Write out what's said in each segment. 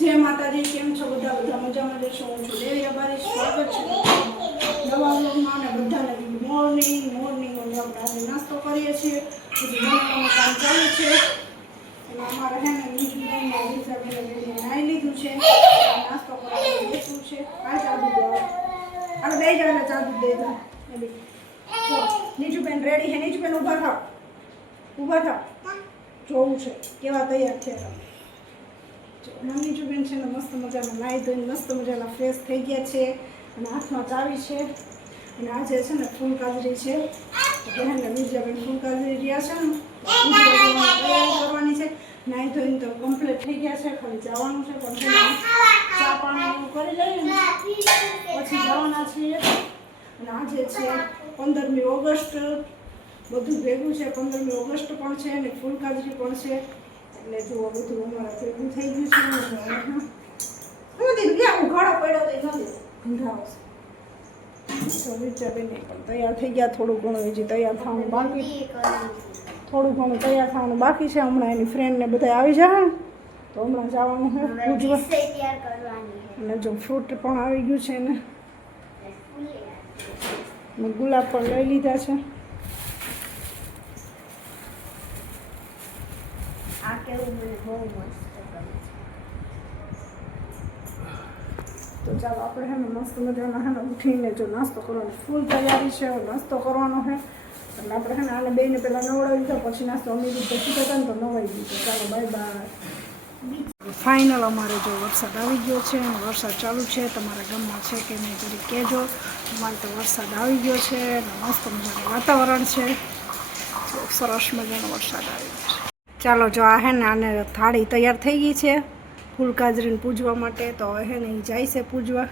જય માતાજી, કેમ છો બધા? બધા મજામાં જશો? હું છું દેવી અબારી. સ્વાગત છે નવા વ્લોગમાં અને બધાને ગુડ મોર્નિંગ. આપણે આજે નાસ્તો કરીએ છીએ. પછી બનાવવાનું કામ ચાલુ છે. અને અમારે હે ને બીજું નાઈ લીધું છે. નાસ્તો કરવા બેસવું છે. આ ચાબુ દો, આ બે જણા ચાબુ દે દો. નીચુબેન રેડી છે? નીચુબેન ઊભા થાવ, ઊભા થાવ. જોવું છે કેવા તૈયાર થયા. નીચુબેન છે ને મસ્ત મજાના નાહી ધોઈને મસ્ત મજાના ફ્રેશ થઈ ગયા છે અને હાથમાં ચાવી છે. અને આજે છે ને ફૂલ કાજરી છે. બહેનને બીજાબેન ફૂલ કાજરી રહ્યા છે ને તૈયારી કરવાની છે. નાહી ધોઈને તો કમ્પ્લીટ થઈ ગયા છે, ખાલી જવાનું છે. પણ ચા પાણી કરી લઈએ ને પછી જવાના છીએ. અને આજે છે 15મી ઓગસ્ટ, બધું ભેગું છે. 15મી ઓગસ્ટ પણ છે અને ફૂલ કાજરી પણ છે. એટલે જો બધું અમારા ભેગું થઈ ગયું છે. નથી ગયા ઉઘાડો પડ્યો તો નથી ઊંઘાવો તો વિચારીને પણ તૈયાર થઈ ગયા. થોડું ઘણું હજી તૈયાર થવાનું બાકી, થોડું ઘણું તૈયાર થવાનું બાકી છે. હમણાં એની ફ્રેન્ડને બધા આવી જાય ને તો હમણાં જવાનું છે પૂજવા. અને જો ફ્રૂટ પણ આવી ગયું છે ને ગુલાબ પણ લઈ લીધા છે. આ કેવું મને બહુ મસ્ત ગમે તો ચાલો આપણે હે ને મસ્ત મજાના હે ને ઉઠીને જો નાસ્તો કરવાનો ફૂલ તૈયારી છે. નાસ્તો કરવાનો છે એટલે આપણે હે ને આને બેને પહેલાં નવડાવી દીધો, પછી નાસ્તો અમીરી તો સીધો હતા ને તો નવાઈ દીધો. ચાલો બાય બાય. ફાઇનલ અમારે જો વરસાદ આવી ગયો છે. વરસાદ ચાલુ છે. તમારા ગામમાં છે કે નહીં જરી કહેજો. અમારે તો વરસાદ આવી ગયો છે અને મસ્ત મજાનું વાતાવરણ છે. સરસ મજાનો વરસાદ આવી ગયો છે. ચાલો જો આ હે ને આને થાળી તૈયાર થઈ ગઈ છે ફૂલ કાજરીને પૂજવા માટે. તો હવે હે ને એ જાય છે પૂજવા.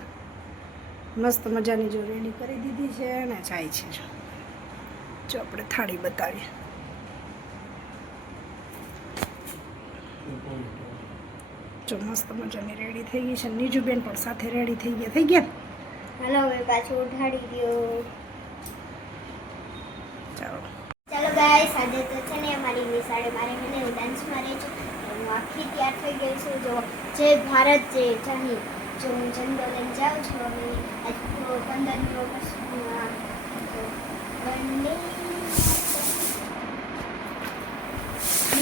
મસ્ત મજાની જો રેડી કરી દીધી છે અને જાય છે. જો આપણે થાળી બતાવીએ. જો મસ્ત મજાની રેડી થઈ ગઈ છે. નીજુબેન પણ સાથે રેડી થઈ ગયા. થઈ ગયા. હાલો હવે પાછું ઉઠાડી દો. ચાલો ચાલો ગાઈસ, આજે તો છે ને અમારી નિશાળે મારે મને ડાન્સમાં રહે છે. હું આખી તૈયાર થઈ ગઈ છું. જો જય ભારત જય જાની. જો હું ઝંડો લઈને જાઉં છું. હવે આજ 15મી ઓગસ્ટમાં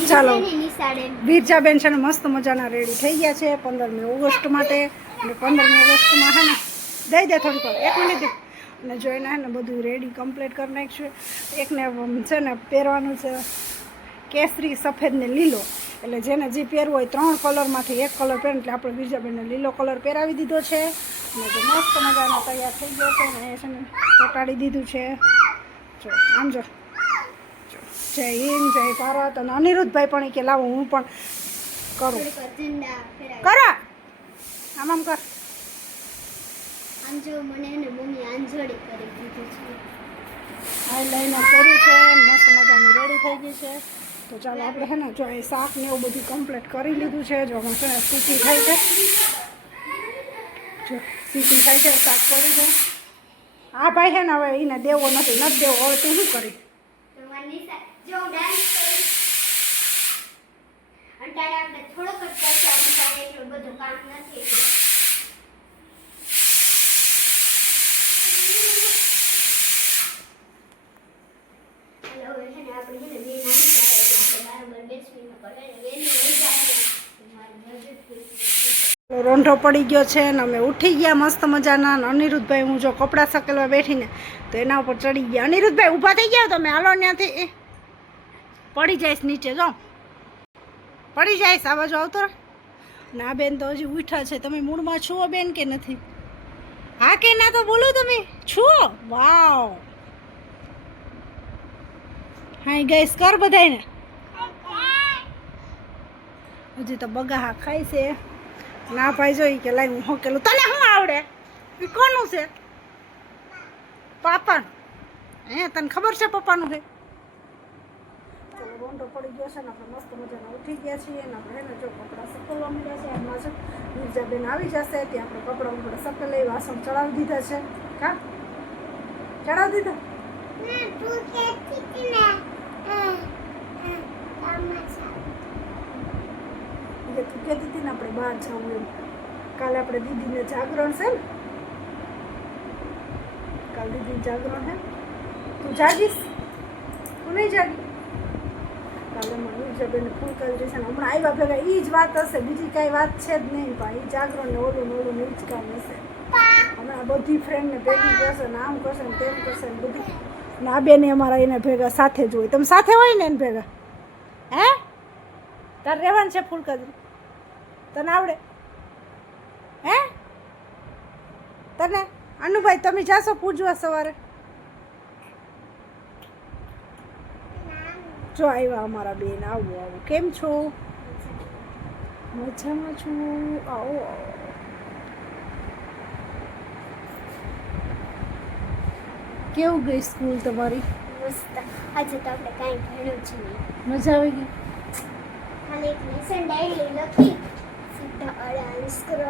ચાલો નિશાળે વીરજાબેન છે ને મસ્ત મજાના રેડી થઈ ગયા છે 15મી ઓગસ્ટ માટે. અને 15મી ઓગસ્ટમાં હે ને દઈ દે થોડીક વાર, 1 મિનિટ. અને જોઈને હે ને બધું રેડી કમ્પ્લીટ કરી નાખીશું. એકને છે ને પહેરવાનું છે કેસરી, સફેદ ને લીલો. એટલે જેને જે પહેરવું હોય 3 કલરમાંથી 1 કલર પહેરે. એટલે આપણે બીજાબેનને લીલો કલર પહેરાવી દીધો છે. અને જો મસ્ત મજાનો તૈયાર થઈ ગયો છે. અને એ છે ને ચોંટાડી દીધું છે. જો આમ જો જય હિન્દ, જય ભારત. અને અનિરુદ્ધભાઈ પણ કે લાવો હું પણ કરું. કરો આમ આમ કર. આમ જો મને એને મમ્મી આંજોડી કરી દીધી છે. આ લઈને કર્યું છે. મસ્ત મજાની રેડી થઈ ગઈ છે. તો ચાલો આપણે હે ને જો એ શાક ને એવું બધું કમ્પ્લીટ કરી લીધું છે. જો હમણાં છે ને સીટી થાય છે. જો સીટી થાય છે, શાક પડી છે. આ ભાઈ છે ને હવે એને દેવો નથી દેવો. હવે તું શું કરી? જો ડાન્સ કરીશ અંટાડે આપણે થોડોક જ કરશે. આપણે એટલું બધું કામ નથી. રોંઢો પડી ગયો છે ને અમે ઉઠી ગયા મસ્ત મજાના. અનિરુદ્ધભાઈ હું જો કપડાં સકેલવા બેઠીને તો એના ઉપર ચડી ગયા. અનિરુદ્ધભાઈ ઊભા થઈ ગયા તમે, હાલો ત્યાંથી. પડી જઈશ નીચે, જો પડી જઈશ. આ બાજુ આવતો ના બેન તો હજી ઉઠા છે. તમે મૂળમાં છો બેન કે નથી? હા કે ના તો બોલો તમે છો. વાવ. હા ગઈશ કર બધાને. હજી તો બગાહા ખાય છે. ના ભાઈ જોઈ કે લાઈ હું હોકેલું. તને શું આવડે? એ કોનું છે? પાપા. હે તને ખબર છે પપ્પાનું છે? ચાલો રોંઢો પડી ગયો છે ને આપણે મસ્ત મજાના ઉઠી ગયા છીએ. અને આપણે એને જો કપડાં સકલવા મળ્યા છે. એમાં છે મિર્જાબેન આવી જશે ત્યાં આપણે કપડાં ઉપર સકલ લઈ વાસણ ચડાવી દીધા છે. કા ચડાવી દીધા? તું કહેતી હતી ને આપણે બહાર જવું એમ. કાલે આપણે દીદીને જાગરણ છે ને, કાલે દીદીને જાગરણ છે. તું જાગીશ? તું નહીં જાગી? કાલે મને વિજયબેન ફોન કરી છે ને હમણાં આવ્યા ભેગા એ જ વાત હશે, બીજી કાંઈ વાત છે જ નહીં. પણ એ જાગરણ ને ઓલું ને ઓલું ને એ જ કામ હશે. હમણાં બધી ફ્રેન્ડને ભેગી કરશે ને આમ કરશે ને તેમ કરશે ને બધી. ને આ બેને અમારા એને ભેગા સાથે જ હોય. તમે સાથે હોય ને એને ભેગા? હે તારે રહેવાનું છે ફૂલકાજરી? તને આવડે? હે તને? અનુભાઈ તમે જાશો પૂજવા સવારે? જો આવ્યા અમારા બેન. આવો આવો. કેમ છો? મજામાં છું. આવો આવો. કેવું ગઈ સ્કૂલ તમારી? મસ્ત. આજે તો આપણે કાંઈ ભણ્યું જ નહીં. મજા આવી ગઈ? ખાલી એક લેસન ડાયરી લખી સીધા આન્સર